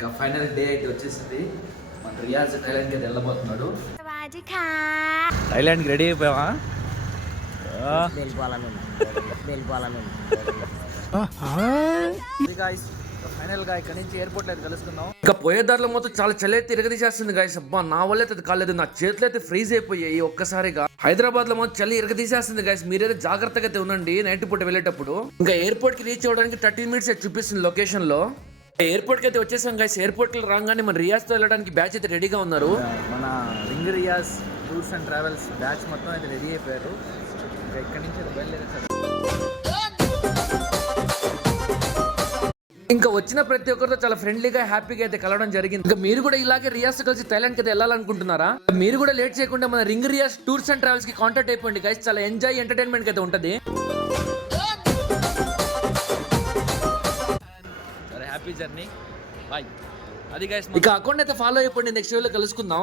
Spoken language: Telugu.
ఇంకా ఫైనల్ డే అయితే వచ్చేసింది. మన రియాజ్ థైలాండ్కి అయితే వెళ్ళబోతున్నాడు. థైలాండ్కి రెడీ అయిపోయావా? ఫైనల్ గా ఇక్కడ నుంచి ఎయిర్పోర్ట్ లో అయితే కలుసుకుందాం. ఇంకా పోయే దారిలో మొత్తం చాలా చలి అయితే ఇరగదీసేస్తుంది గాయస్. అబ్బా నా వల్ల అయితే కాలేదు, నా చేతులు అయితే ఫ్రీజ్ అయిపోయాయి ఒక్కసారిగా. హైదరాబాద్ లో మొత్తం చలి ఇరగదీసేస్తుంది గాయస్. మీరైతే జాగ్రత్తగా అయితే ఉండండి నైట్ పూట వెళ్ళేటప్పుడు. ఇంకా ఎయిర్పోర్ట్ కి రీచ్ అవ్వడానికి 13 మినిట్స్ అయితే చూపిస్తుంది లొకేషన్ లో. ఎయిర్పోర్ట్ కి అయితే వచ్చేసాం గాయస్. ఎయిర్పోర్ట్ కి రాగానే మన రియాజ్ తో వెళ్ళడానికి బ్యాచ్ అయితే రెడీగా ఉన్నారు. మన ring Riyaz tours and travels batch మొత్తం అయితే రెడీ అయిపోయారు. ఇంకా ఇక్కడ నుంచి బయలుదేరేసారు. ఇంకా వచ్చిన ప్రతి ఒక్కరితో చాలా ఫ్రెండ్లీగా హ్యాపీగా అయితే కలవడం జరిగింది. ఇంకా మీరు కూడా ఇలాగే రియాజ్ కలిసి థైలాండ్ కి అయితే వెళ్ళాలనుకుంటున్నారా? మీరు కూడా లేట్ చేయకుండా మన ring Riyaz tours and travels కి కాంటాక్ట్ అయిపోండి గైస్. చాలా ఎంజాయ్ ఎంటర్టైన్మెంట్ అయితే ఉంటది. Happy journey, bye. అది గైస్, ఇక అకౌంట్ అయితే ఫాలో అయిపోండి. నెక్స్ట్ వీడియోలో కలుసుకుందాం.